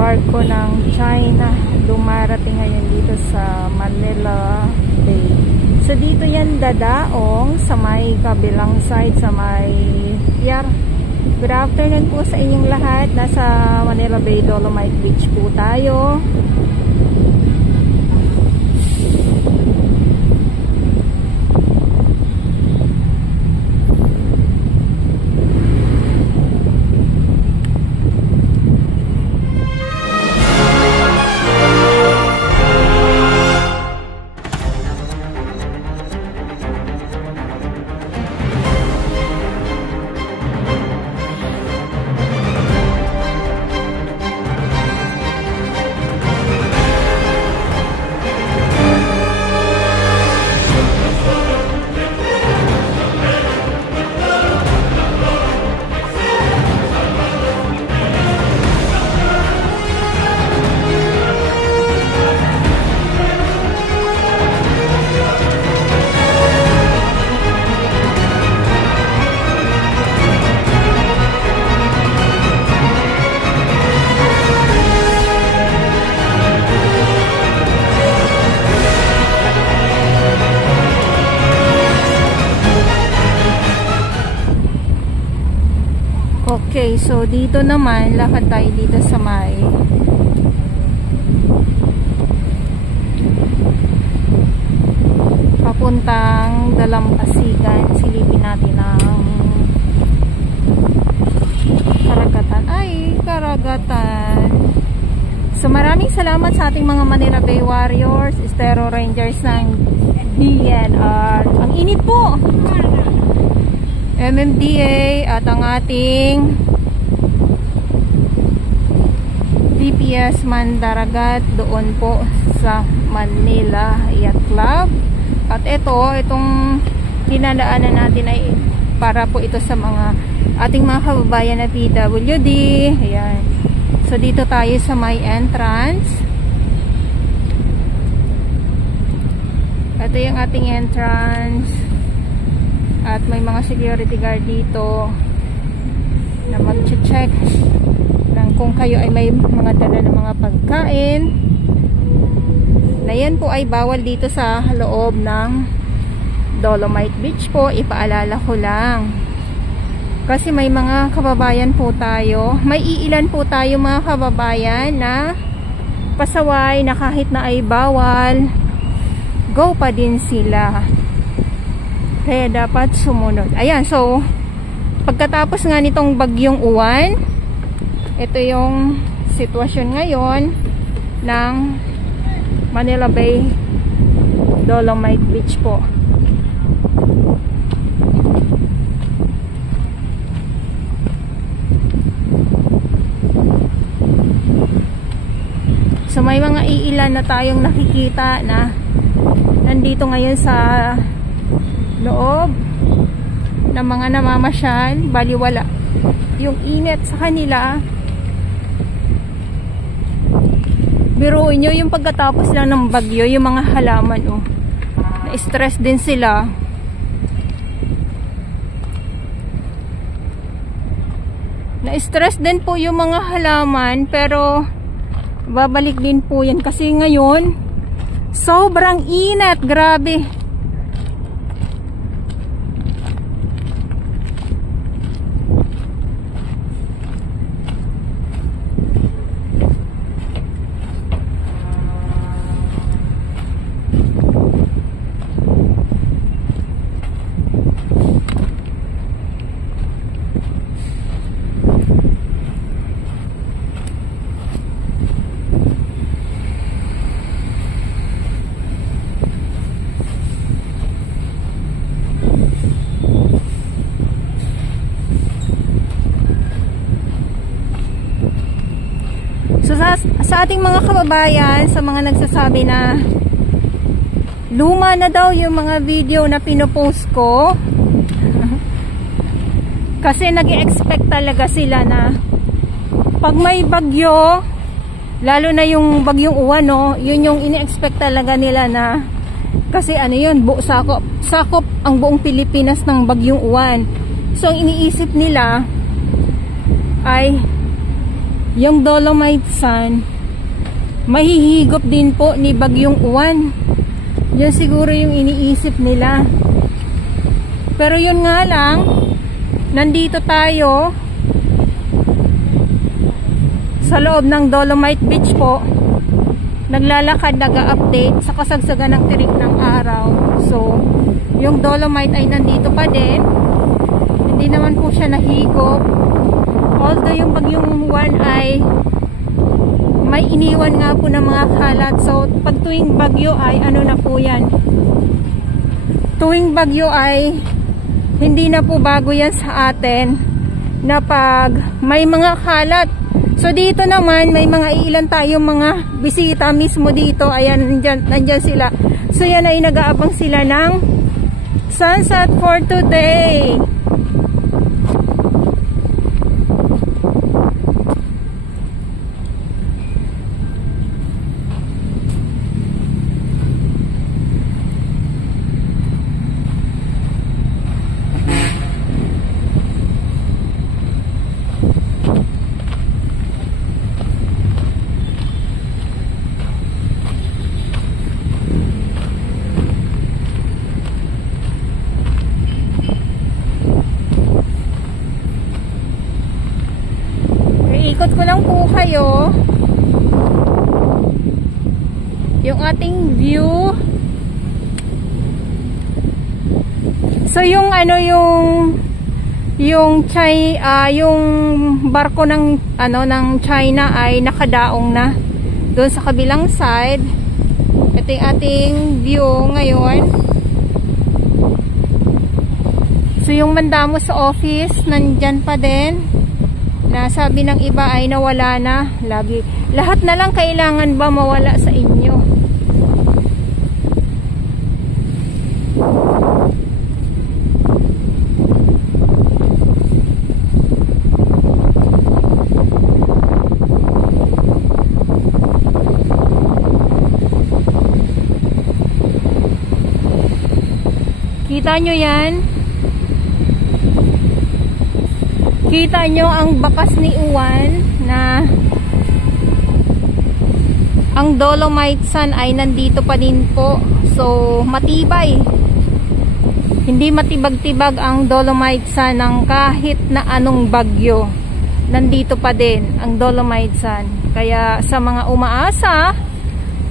barko ng China dumarating ngayon dito sa Manila Bay. So dito yan dadaong sa may kabilang side, sa may pier. Good afternoon po sa inyong lahat. Nasa Manila Bay Dolomite Beach po tayo. Okay, so dito naman, lakad tayo dito sa may papuntang Dalampasigan. Silipin natin ang karagatan. Ay, karagatan. So maraming salamat sa ating mga Manila Bay Warriors, Estero Rangers ng DNR. Ang init po! MMDA at ang ating DPS Mandaragat doon po sa Manila Yacht Club. At itong dinadaanan natin ay para po ito sa mga ating mga kababayan na PWD. Ayan. So dito tayo sa may entrance. Ito yung ating entrance. At may mga security guard dito na mag-check lang kung kayo ay may mga dala ng mga pagkain. Na yan po ay bawal dito sa loob ng Dolomite Beach po. Ipaalala ko lang. Kasi may mga kababayan po tayo. May iilan po tayo mga kababayan na pasaway na kahit na ay bawal, go pa din sila. Kaya dapat sumunod. Ayan, so pagkatapos nga nitong bagyong uwan, ito yung sitwasyon ngayon ng Manila Bay Dolomite Beach po. So may mga iilan na tayong nakikita na nandito ngayon sa loob ng mga namamasyal, baliwala yung init sa kanila. Biruin nyo yung pagkatapos lang ng bagyo, yung mga halaman na-stress din sila. Na-stress din po yung mga halaman, pero babalik din po yan kasi ngayon sobrang init, grabe. So sa ating mga kababayan, sa mga nagsasabi na luma na daw yung mga video na pinopost ko, kasi nag-expect talaga sila na pag may bagyo, lalo na yung bagyong uwan, yun yung ini-expect talaga nila na, kasi ano yun, sakop ang buong Pilipinas ng bagyong uwan. So ang iniisip nila ay yung Dolomite Sun mahihigop din po ni Bagyong Uwan. Yan siguro yung iniisip nila. Pero yun nga lang, nandito tayo sa loob ng Dolomite Beach po, naglalakad, nag-update sa kasagsagan ng tirik ng araw. So yung Dolomite ay nandito pa din, hindi naman po siya nahigop, although yung Bagyong Uwan ay may iniwan nga po ng mga kalat. So pag tuwing bagyo ay ano na po yan, tuwing bagyo ay hindi na po bago yan sa atin na pag may mga kalat. So dito naman may mga ilan tayong mga bisita mismo dito. Ayan, nandyan sila. So yan ay nag-aabang sila ng sunset for today. Ikot ko lang po kayo yung ating view. So yung ano yung barko ng ng China ay nakadaong na doon sa kabilang side. Ito yung ating view ngayon. So yung mandamo sa office nandyan pa din. Na sabi ng iba ay nawala na. Lagi. Lahat na lang kailangan ba mawala sa inyo? Kita nyo yan? Kita nyo ang bakas ni Uwan na ang Dolomite Sun ay nandito pa din po. So matibay. Hindi matibag-tibag ang Dolomite Sun ng kahit na anong bagyo. Nandito pa din ang Dolomite Sun. Kaya sa mga umaasa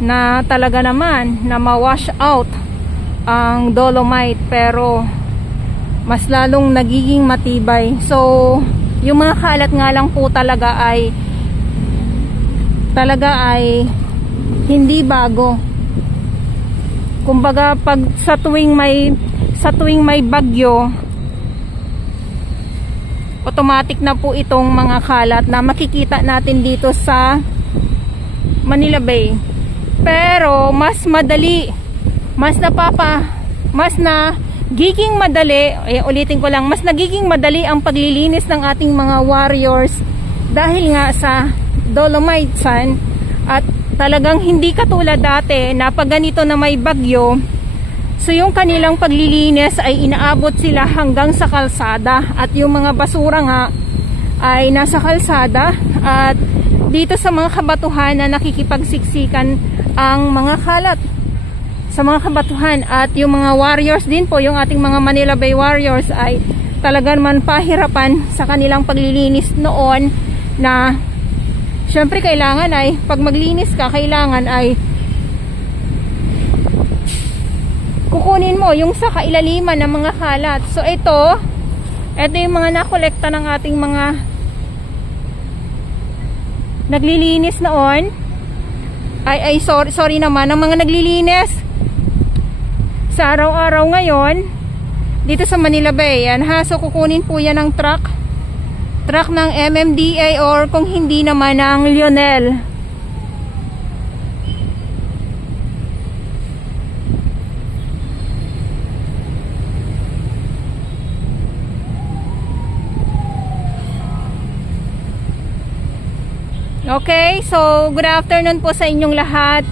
na talaga naman na ma-wash out ang Dolomite, pero mas lalong nagiging matibay. So yung mga kalat nga lang po talaga ay hindi bago. Kumbaga pag sa tuwing may bagyo, automatic na po itong mga kalat na makikita natin dito sa Manila Bay. Pero mas madali, mas nagiging madali, ulitin ko lang, mas nagiging madali ang paglilinis ng ating mga warriors dahil nga sa Dolomite Sun. At talagang hindi katulad dati na pag ganito na may bagyo, so yung kanilang paglilinis ay inaabot sila hanggang sa kalsada, at yung mga basura nga ay nasa kalsada, at dito sa mga kabatuhan na nakikipagsiksikan ang mga kalat sa mga kabatuhan. At yung mga warriors din po, yung ating mga Manila Bay Warriors, ay talaga naman pahirapan sa kanilang paglilinis noon, na syempre kailangan ay pag maglinis ka, kailangan ay kukunin mo yung sa kailaliman ng mga kalat. So ito yung mga nakolekta ng ating mga naglilinis noon, sorry naman, ng mga naglilinis sa araw-araw ngayon dito sa Manila Bay. Yan ha, so kukunin po yan ng truck ng MMDA, or kung hindi naman ng Lionel. Okay, so good afternoon po sa inyong lahat.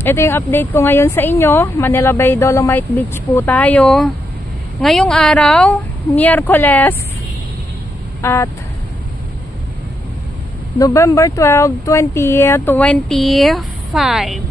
Ito yung update ko ngayon sa inyo. Manila Bay Dolomite Beach po tayo ngayong araw, Miyerkules, at November 12, 2025.